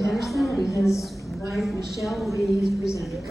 Pedersen and his wife Michelle will be his presenter.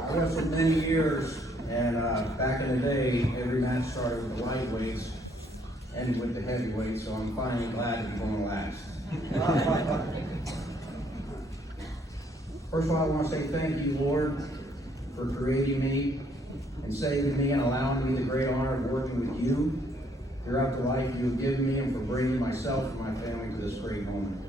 I wrestled many years, and back in the day, every match started with the lightweights, ended with the heavyweights, so I'm finally glad to be going last. First of all, I want to say thank you, Lord, for creating me and saving me and allowing me the great honor of working with you throughout the life you've given me and for bringing myself and my family to this great moment.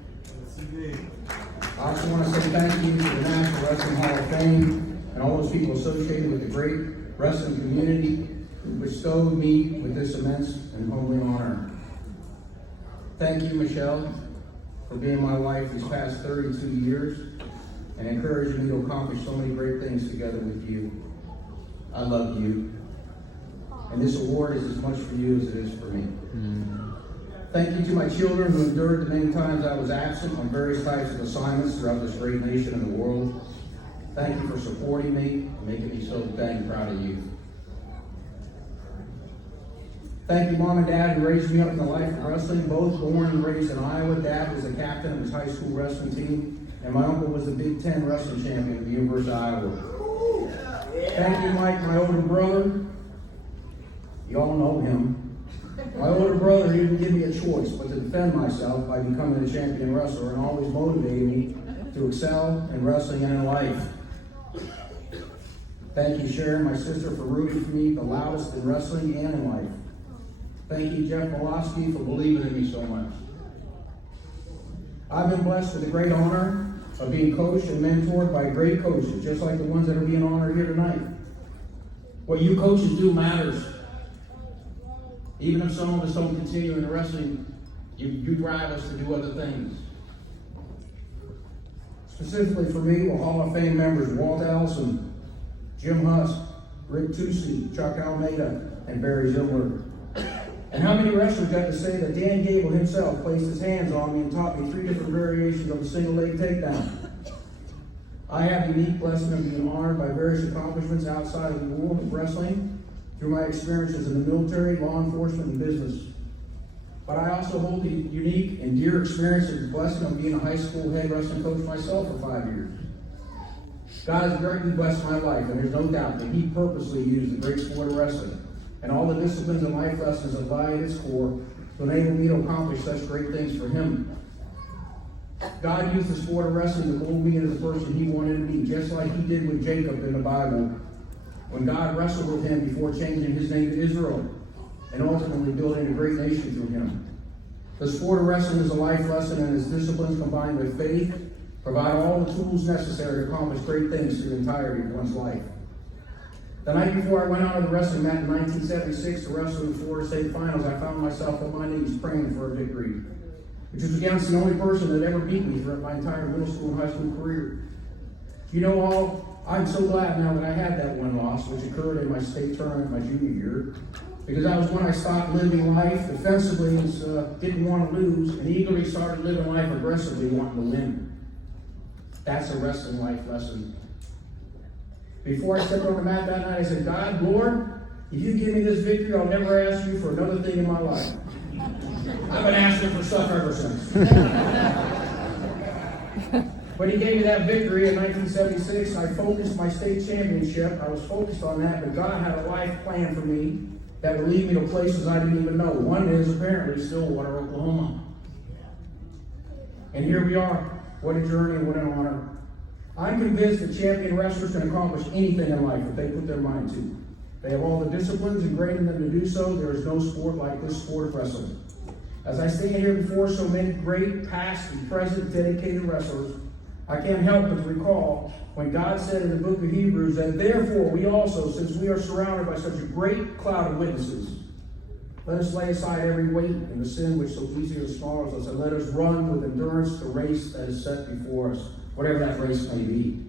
I also want to say thank you to the National Wrestling Hall of Fame and all those people associated with the great wrestling community who bestowed me with this immense and humbling honor. Thank you, Michelle, for being my wife these past 32 years and encouraging me to accomplish so many great things together with you. I love you, and this award is as much for you as it is for me. Thank you to my children who endured the many times I was absent on various types of assignments throughout this great nation and the world. Thank you for supporting me and making me so dang proud of you. Thank you, Mom and Dad, who raised me up in the life of wrestling, both born and raised in Iowa. Dad was the captain of his high school wrestling team, and my uncle was the Big Ten wrestling champion at the University of Iowa. Thank you, Mike, my older brother. You all know him. My older brother didn't give me a choice but to defend myself by becoming a champion wrestler and always motivated me to excel in wrestling and in life. Thank you, Sharon, my sister, for rooting for me the loudest in wrestling and in life. Thank you, Jeff Molosky, for believing in me so much. I've been blessed with the great honor of being coached and mentored by great coaches, just like the ones that are being honored here tonight. What you coaches do matters. Even if some of us don't continue in wrestling, you drive us to do other things. Specifically for me, were Hall of Fame members Walt Ellison, Jim Husk, Rick Tucci, Chuck Almeida, and Barry Zillmer. And how many wrestlers got to say that Dan Gable himself placed his hands on me and taught me 3 different variations of a single leg takedown. I have the unique blessing of being honored by various accomplishments outside of the world of wrestling through my experiences in the military, law enforcement, and business. But I also hold the unique and dear experience of the blessing of being a high school head wrestling coach myself for 5 years. God has greatly blessed my life, and there's no doubt that He purposely used the great sport of wrestling and all the disciplines and life lessons that lie at its core to enable me to accomplish such great things for Him. God used the sport of wrestling to mold me into the person He wanted to be, just like He did with Jacob in the Bible, when God wrestled with him before changing his name to Israel and ultimately building a great nation through him. The sport of wrestling is a life lesson, and its disciplines combined with faith provide all the tools necessary to accomplish great things through the entirety of one's life. The night before I went out on the wrestling mat in 1976 to wrestle in the Florida State Finals, I found myself on my knees praying for a victory, which was against the only person that ever beat me throughout my entire middle school and high school career. You know all, I'm so glad now that I had that one loss, which occurred in my state tournament my junior year, because that was when I stopped living life defensively and didn't want to lose, and eagerly started living life aggressively, wanting to win. That's a wrestling life lesson. Before I stepped on the mat that night, I said, God, Lord, if you give me this victory, I'll never ask you for another thing in my life. I've been asking for stuff ever since. When He gave me that victory in 1976, I focused my state championship. I was focused on that, but God had a life plan for me that would lead me to places I didn't even know. One is apparently Stillwater, Oklahoma. And here we are. What a journey and what an honor. I'm convinced that champion wrestlers can accomplish anything in life if they put their mind to. They have all the disciplines ingrained in them to do so. There is no sport like this sport of wrestling. As I stand here before so many great past and present dedicated wrestlers, I can't help but to recall when God said in the book of Hebrews that therefore we also, since we are surrounded by such a great cloud of witnesses, let us lay aside every weight and the sin which so easily ensnares us, and let us run with endurance the race that is set before us, whatever that race may be.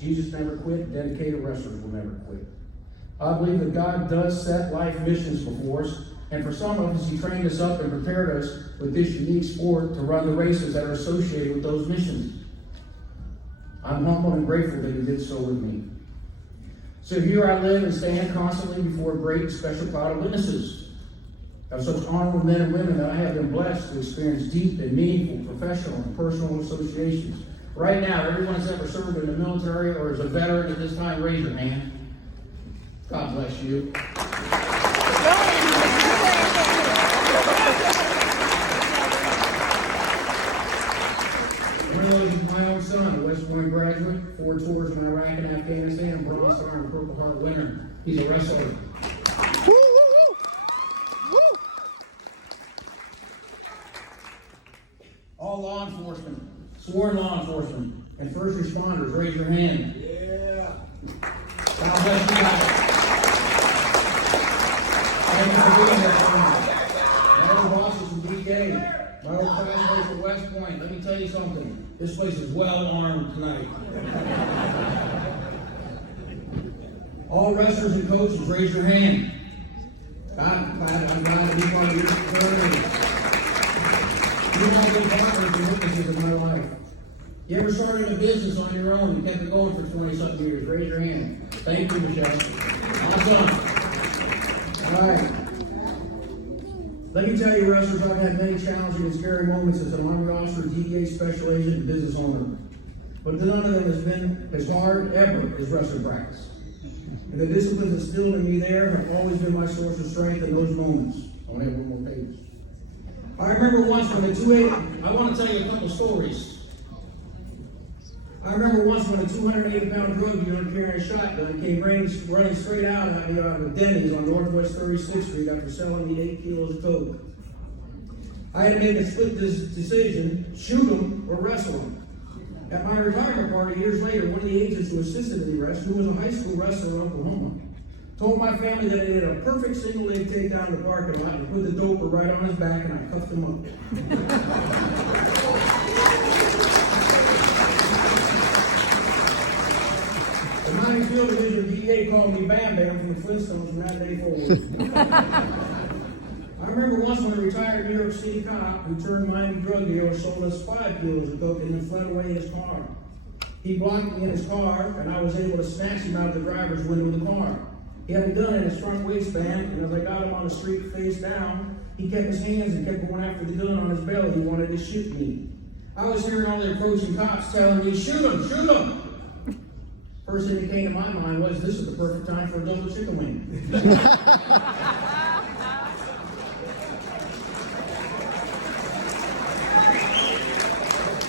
Jesus never quit. Dedicated wrestlers will never quit. I believe that God does set life missions before us, and for some of us, He trained us up and prepared us with this unique sport to run the races that are associated with those missions. I'm humble and grateful that He did so with me. So here I live and stand constantly before a great and special cloud of witnesses of such honorable men and women that I have been blessed to experience deep and meaningful professional and personal associations. Right now, everyone that's ever served in the military or is a veteran at this time, raise your hand. God bless you. One of those is my own son, a West Point graduate, 4 tours in Iraq and Afghanistan, Bronze Star and Purple Heart winner. He's a wrestler. All law enforcement, sworn law enforcement, and first responders, raise your hand. Yeah. God bless you guys. Thank you for being here for me. My old bosses from DK, my old classmates from West Point. Let me tell you something. This place is well armed tonight. All wrestlers and coaches, raise your hand. I'm glad to be part of your fraternity. You're my good partners and witnesses in my life. You ever started a business on your own and kept it going for 20-something years? Raise your hand. Thank you, Michelle. Awesome. All right. Let me tell you, wrestlers, I've had many challenging and scary moments as an Army officer, DEA special agent, and business owner. But none of them has been as hard ever as wrestling practice. And the disciplines instilled in me there have always been my source of strength in those moments. I want to have one more page. I remember once when I want to tell you a couple stories. I remember once when a 280-pound drug dealer carrying a shotgun came running straight out at me out of Denny's on Northwest 36th Street after selling me 8 kilos of coke. I had to make a split decision, shoot him or wrestle him. At my retirement party years later, one of the agents who assisted in the arrest, who was a high school wrestler in Oklahoma, told my family that he had a perfect single leg takedown in the parking lot and put the doper right on his back, and I cuffed him up. The Miami Field Division DA called me Bam Bam from the Flintstones from that day forward. I remember once when a retired New York City cop who turned Miami drug dealer sold us 5 kilos of coke and then fled away in his car. He blocked me in his car, and I was able to snatch him out the driver's window of the car. He had a gun in his front waistband, and as I got him on the street face down, he kept his hands and kept going after the gun on his belly. He wanted to shoot me. I was hearing all the approaching cops telling me, shoot him, shoot him. First thing that came to my mind was, this is the perfect time for a double chicken wing.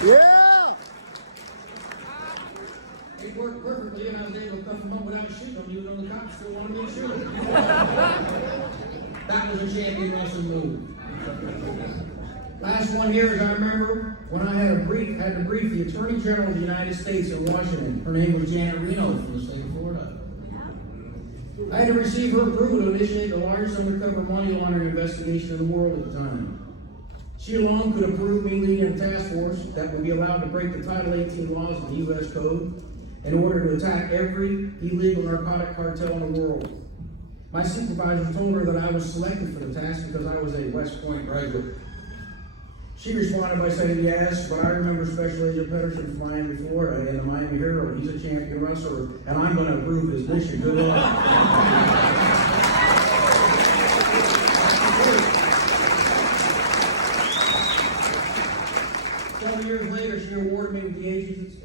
Yeah! It worked perfectly, and I was able to cuff him up without shooting him, even though the cops still wanted me to shoot him. That was a champion wrestling move. Last one here is I remember when I had to brief the Attorney General of the United States in Washington. Her name was Janet Reno from the state of Florida. I had to receive her approval to initiate the largest undercover money laundering investigation in the world at the time. She alone could approve me leading a task force that would be allowed to break the Title 18 laws of the U.S. Code in order to attack every illegal narcotic cartel in the world. My supervisor told her that I was selected for the task because I was a West Point graduate. She responded by saying yes, but I remember Special Agent Pedersen from Miami, Florida, and the Miami Hero. He's a champion wrestler, and I'm going to approve his mission. Good luck. Several years later, she awarded me with the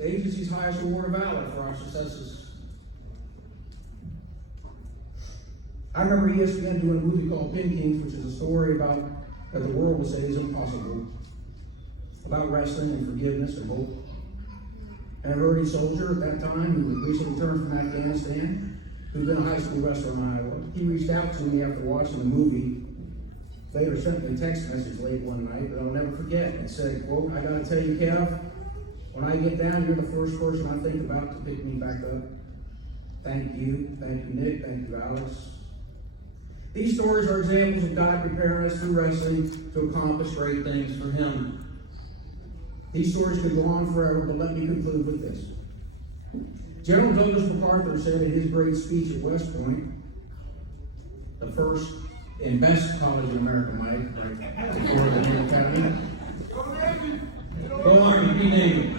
agency's highest award of valor for our successes. I remember ESPN doing a movie called Pin Kings, which is a story about that the world would say is impossible, about wrestling and forgiveness and hope. And a Marine soldier at that time who had recently returned from Afghanistan, who'd been a high school wrestler in Iowa, he reached out to me after watching the movie Vader sent me a text message late one night that I'll never forget. It said, quote, "I gotta tell you, Kev, when I get down, you're the first person I think about to pick me back up. Thank you, Nick, thank you, Alex." These stories are examples of God preparing us through wrestling to accomplish great things for Him. These stories could go on forever, but let me conclude with this. General Douglas MacArthur said in his great speech at West Point, the first and best college in America, Mike, right before the North Academy. Go Army, be Navy.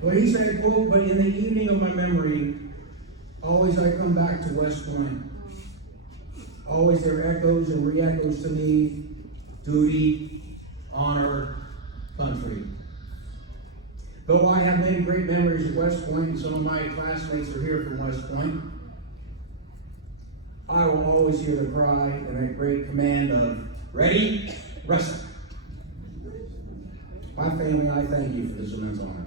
Well, he said, quote, "But in the evening of my memory, always I come back to West Point. Always there echoes and re-echoes to me, duty, honor, country." Though I have many great memories at West Point, and some of my classmates are here from West Point, I will always hear the cry and that great command of, "Ready, wrestle." My family, I thank you for this immense honor.